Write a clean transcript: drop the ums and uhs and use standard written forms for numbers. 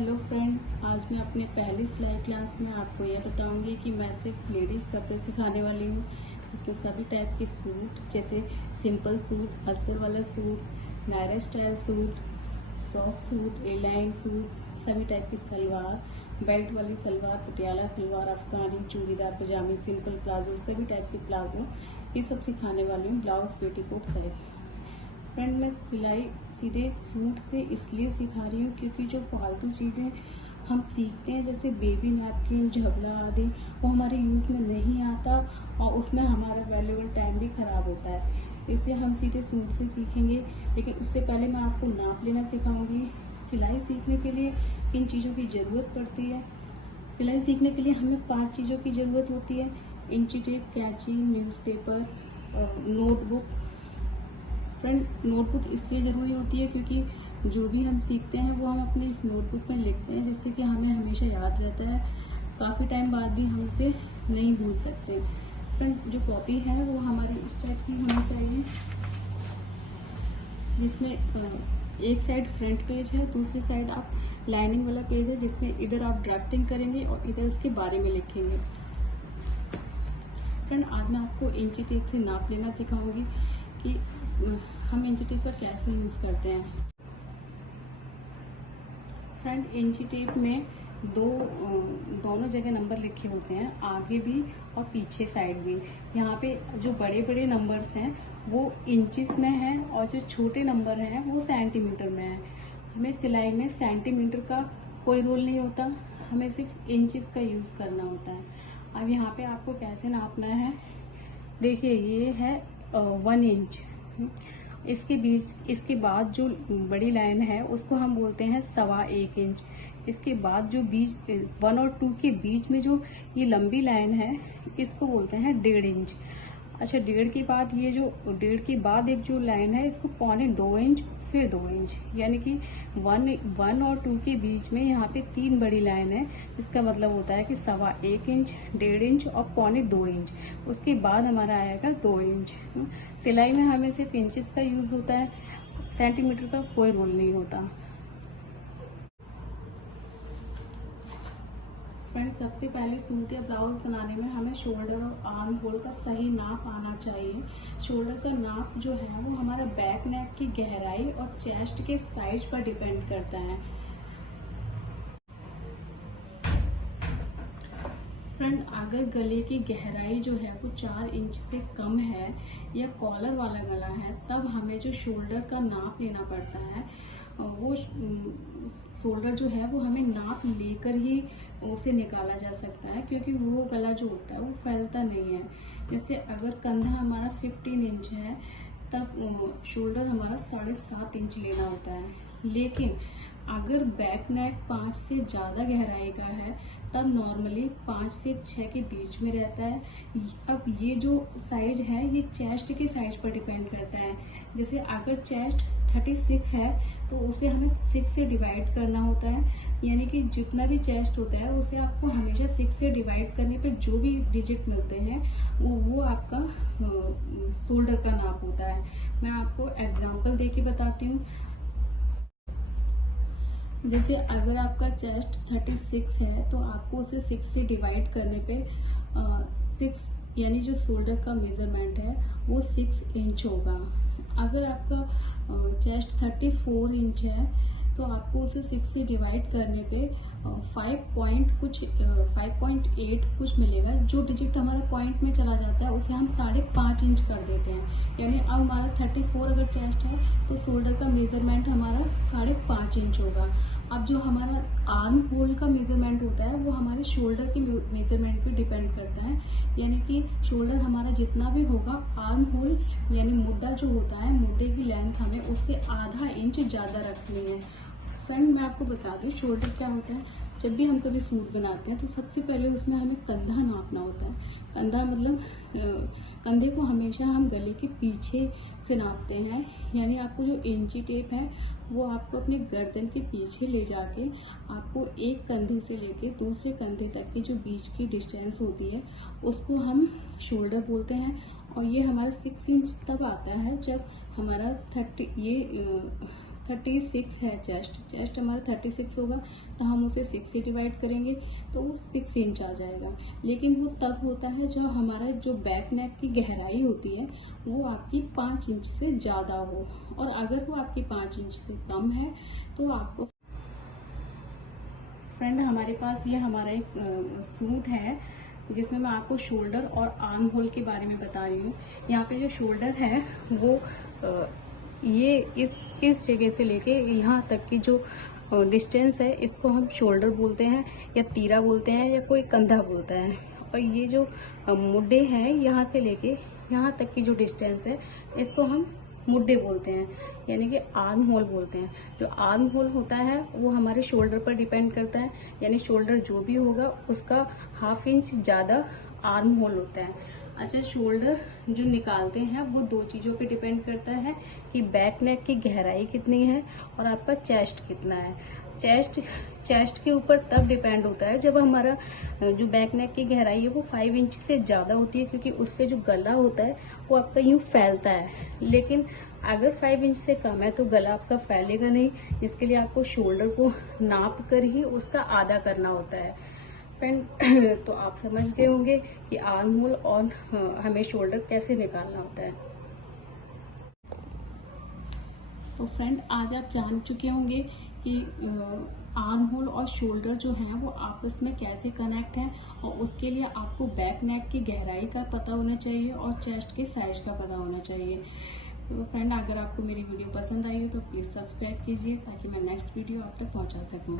Hello friend, आज मैं अपने पहली सिलाई क्लास में आपको यह बताऊंगी कि मैं सिर्फ लेडीज़ कपड़े सिखाने वाली हूँ। इसमें सभी टाइप के सूट जैसे सिंपल सूट, अस्तर वाला suit, Naira style suit, frock suit, A line suit, सभी टाइप की सलवार, बेल्ट वाली सलवार, पटियाला सलवार, अफगानी, चूड़ीदार, पजामी, सिंपल प्लाजो, सभी टाइप के प्लाजो ये सब सिखाने वाली हूँ। ब्लाउज, पेटीकोट सहित। फ्रेंड, मैं सिलाई सीधे सूट से इसलिए सिखा रही हूँ क्योंकि जो फालतू चीज़ें हम सीखते हैं जैसे बेबी नैपकिन, झबला आदि, वो हमारे यूज़ में नहीं आता और उसमें हमारा वैल्यूबल टाइम भी ख़राब होता है। इसे हम सीधे सूट से सीखेंगे, लेकिन उससे पहले मैं आपको नाप लेना सिखाऊंगी। सिलाई सीखने के लिए किन चीज़ों की ज़रूरत पड़ती है। सिलाई सीखने के लिए हमें 5 चीज़ों की ज़रूरत होती है: इंची टेप, कैंची, न्यूज़पेपर और नोटबुक। फ्रेंड, नोटबुक इसलिए ज़रूरी होती है क्योंकि जो भी हम सीखते हैं वो हम अपनी इस नोटबुक में लिखते हैं, जिससे कि हमें हमेशा याद रहता है। काफ़ी टाइम बाद भी हम इसे नहीं भूल सकते। फ्रेंड, जो कॉपी है वो हमारी इस टाइप की होनी चाहिए, जिसमें एक साइड फ्रंट पेज है, दूसरी साइड आप लाइनिंग वाला पेज है, जिसमें इधर आप ड्राफ्टिंग करेंगे और इधर उसके बारे में लिखेंगे। फ्रेंड, आज मैं आपको इंची टेप से नाप लेना सिखाऊंगी कि हम इंची टेप का कैसे यूज़ करते हैं। फ्रेंड, इंची टेप में दोनों जगह नंबर लिखे होते हैं, आगे भी और पीछे साइड भी। यहाँ पे जो बड़े बड़े नंबर्स हैं वो इंचिस में हैं और जो छोटे नंबर हैं वो सेंटीमीटर में हैं। हमें सिलाई में सेंटीमीटर का कोई रोल नहीं होता, हमें सिर्फ इंचिस का यूज़ करना होता है। अब यहाँ पे आपको कैसे नापना है, देखिए ये है 1 इंच। इसके बाद जो बड़ी लाइन है उसको हम बोलते हैं 1.25 इंच। इसके बाद जो बीच 1 और 2 के बीच में जो ये लंबी लाइन है इसको बोलते हैं 1.5 इंच। अच्छा, 1.5 के बाद ये जो 1.5 के बाद एक जो लाइन है इसको 1.25 इंच, फिर 2 इंच, यानी कि 1 और 2 के बीच में यहाँ पे 3 बड़ी लाइन है। इसका मतलब होता है कि 1.25 इंच, 1.5 इंच और 1.25 इंच। उसके बाद हमारा आएगा 2 इंच। सिलाई में हमें सिर्फ इंचेस का यूज होता है, सेंटीमीटर का कोई रोल नहीं होता। फ्रेंड, सबसे पहले सूट या ब्लाउज बनाने में हमें शोल्डर और आर्म होल का सही नाप आना चाहिए। शोल्डर का नाप जो है वो हमारा बैक नेक की गहराई और चेस्ट के साइज पर डिपेंड करता है। फ्रेंड, अगर गले की गहराई जो है वो 4 इंच से कम है या कॉलर वाला गला है, तब हमें जो शोल्डर का नाप लेना पड़ता है वो शोल्डर जो है वो हमें नाप लेकर ही उसे निकाला जा सकता है, क्योंकि वो गला जो होता है वो फैलता नहीं है। जैसे अगर कंधा हमारा 15 इंच है तब शोल्डर हमारा 7.5 इंच लेना होता है। लेकिन अगर बैक नेक 5 से ज़्यादा गहराई का है तब नॉर्मली 5 से 6 के बीच में रहता है। अब ये जो साइज है ये चेस्ट के साइज पर डिपेंड करता है। जैसे अगर चेस्ट 36 है तो उसे हमें 6 से डिवाइड करना होता है, यानी कि जितना भी चेस्ट होता है उसे आपको हमेशा 6 से डिवाइड करने पे जो भी डिजिट मिलते हैं वो आपका शोल्डर का नाप होता है। मैं आपको एग्जांपल देके बताती हूँ। जैसे अगर आपका चेस्ट 36 है तो आपको उसे 6 से डिवाइड करने पे 6 यानी जो शोल्डर का मेजरमेंट है वो 6 इंच होगा। अगर आपका चेस्ट 34 इंच है तो आपको उसे 6 से डिवाइड करने पे 5.8 कुछ मिलेगा। जो डिजिट हमारा पॉइंट में चला जाता है उसे हम 5.5 इंच कर देते हैं। यानी अब हमारा 34 अगर चेस्ट है तो शोल्डर का मेजरमेंट हमारा 5.5 इंच होगा। अब जो हमारा आर्म होल का मेजरमेंट होता है वो हमारे शोल्डर के मेजरमेंट पे डिपेंड करता है, यानी कि शोल्डर हमारा जितना भी होगा, आर्म होल यानी मुड्डा जो होता है, मुड्डे की लेंथ हमें उससे आधा इंच ज़्यादा रखनी है। फ्रेंड, मैं आपको बता दूं शोल्डर क्या होता है। जब भी हम कभी सूट बनाते हैं तो सबसे पहले उसमें हमें कंधा नापना होता है। कंधा मतलब कंधे को हमेशा हम गले के पीछे से नापते हैं, यानी आपको जो इंची टेप है वो आपको अपने गर्दन के पीछे ले जाके आपको एक कंधे से लेके दूसरे कंधे तक की जो बीच की डिस्टेंस होती है उसको हम शोल्डर बोलते हैं। और ये हमारा 6 इंच तब आता है जब हमारा 36 है चेस्ट हमारा 36 होगा, तो हम उसे 6 से डिवाइड करेंगे तो वो 6 इंच आ जाएगा। लेकिन वो तब होता है जब हमारा जो बैक नेक की गहराई होती है वो आपकी 5 इंच से ज़्यादा हो, और अगर वो आपकी 5 इंच से कम है तो आपको फ्रेंड हमारे पास ये हमारा एक सूट है जिसमें मैं आपको शोल्डर और आर्म होल के बारे में बता रही हूँ। यहाँ पे जो शोल्डर है वो ये इस जगह से लेके यहाँ तक की जो डिस्टेंस है इसको हम शोल्डर बोलते हैं, या तीरा बोलते हैं, या कोई कंधा बोलता है। और ये जो मुड्डे हैं यहाँ से लेके यहाँ तक की जो डिस्टेंस है इसको हम मुड्डे बोलते हैं, यानी कि आर्म होल बोलते हैं। जो आर्म होल होता है वो हमारे शोल्डर पर डिपेंड करता है, यानी शोल्डर जो भी होगा उसका 1/2 इंच ज़्यादा आर्म होल होता है। अच्छा, शोल्डर जो निकालते हैं वो 2 चीज़ों पे डिपेंड करता है कि बैक नेक की गहराई कितनी है और आपका चेस्ट कितना है। चेस्ट के ऊपर तब डिपेंड होता है जब हमारा जो बैक नेक की गहराई है वो 5 इंच से ज़्यादा होती है, क्योंकि उससे जो गला होता है वो आपका यूँ फैलता है। लेकिन अगर 5 इंच से कम है तो गला आपका फैलेगा नहीं, जिसके लिए आपको शोल्डर को नाप कर ही उसका आधा करना होता है। फ्रेंड तो आप समझ गए होंगे कि आर्म होल और हमें शोल्डर कैसे निकालना होता है। तो फ्रेंड आज आप जान चुके होंगे कि आर्म होल और शोल्डर जो हैं वो आपस में कैसे कनेक्ट हैं, और उसके लिए आपको बैक नेक की गहराई का पता होना चाहिए और चेस्ट के साइज का पता होना चाहिए। तो फ्रेंड अगर आपको मेरी वीडियो पसंद आई हो तो प्लीज़ सब्सक्राइब कीजिए ताकि मैं नेक्स्ट वीडियो आप तक पहुंचा सकूं।